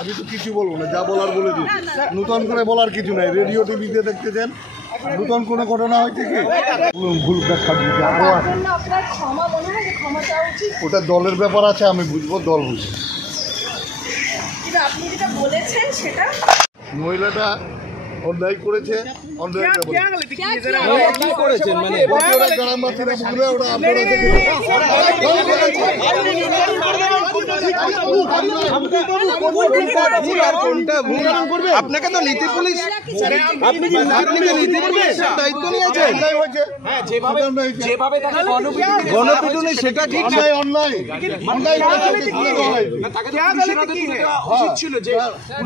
আমি তো কিছু বলবো না, যা বলার বলে দিই। নতুন করে বলার কিছু নাই। রেডিও টিভিতে দেখতে চান নতুন কোনো ঘটনা হয়েছে কি ভুল ব্যাখ্যা দিতে আরো ওটা দলের ব্যাপার আছে, আমি বুঝবো, দল বুঝবো। মহিলাটা অন্যায় করেছে, অন্যায় করেছেন মানে গ্রামবাসীরা বুঝবে, ওটা আপনারা আপনাকে তো নীতি পুলিশ দায়িত্ব নিয়েছেন, গণপিটুনি সেটা ঠিক নয়, অন্যায় ছিল যে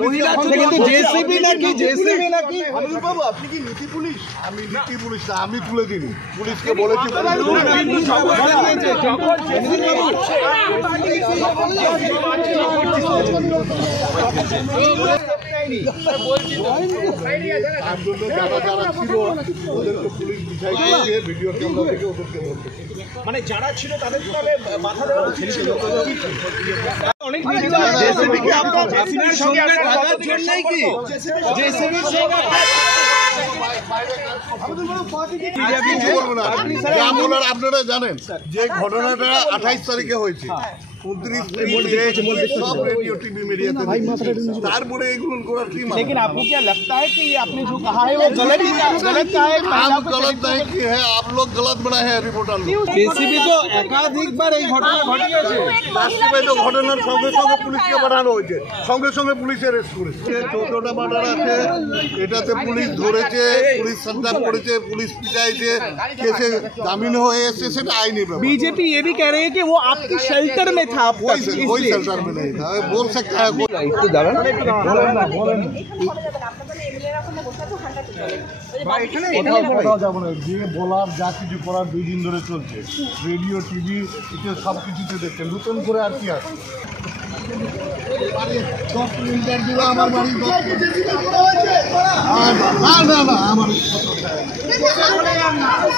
মহিলা কিন্তু জেসিবি নাকি বাবু আপনি কি নীতি পুলিশ? আমি নীতি পুলিশ না, আমি তুলে দিই পুলিশকে বলেছি। মানে যারা ছিল তাদের বাধা দেওয়া উচিত ছিল। আপনারা জানেন যে ঘটনাটা 28 তারিখে হয়েছে, 29 सब रेडियो टीवी मीडिया तारपुरे एगुलो करा की मतलब। लेकिन आपको क्या लगता है कि आपने जो कहा है वो गलत है? हम गलत नहीं किए हैं, आप लोग गलत बनाए हैं रिपोर्टर लोग। जेसीबी तो एकाधिकবার এই ঘটনা ঘটিয়েছে, বাস্তবে তো ঘটনার সঙ্গে সঙ্গে পুলিশকে পাঠানো হয়েছে, সঙ্গে সঙ্গে পুলিশ অ্যারেস্ট করেছে। 14টা মার্ডার আছে, এটাতে পুলিশ ধরেছে, পুলিশ সন্ধান করেছে, পুলিশ পিটাইছে, কেসে জামিন হয়ে এসেছে, সেটা আইনি ব্যাপার। बीजेपी ये भी कह रही है कि वो आपकी शेल्टर में था, कोई शेल्टर में नहीं था, बोल सकता है कोई। যে বলার যা কিছু করার 2 দিন ধরে চলছে, রেডিও টিভি এটা সব কিছুতে দেখছেন, নতুন করে আর কি আছে? 10 ইন্টারভিউ আমার বাড়ি না আমার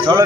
চলো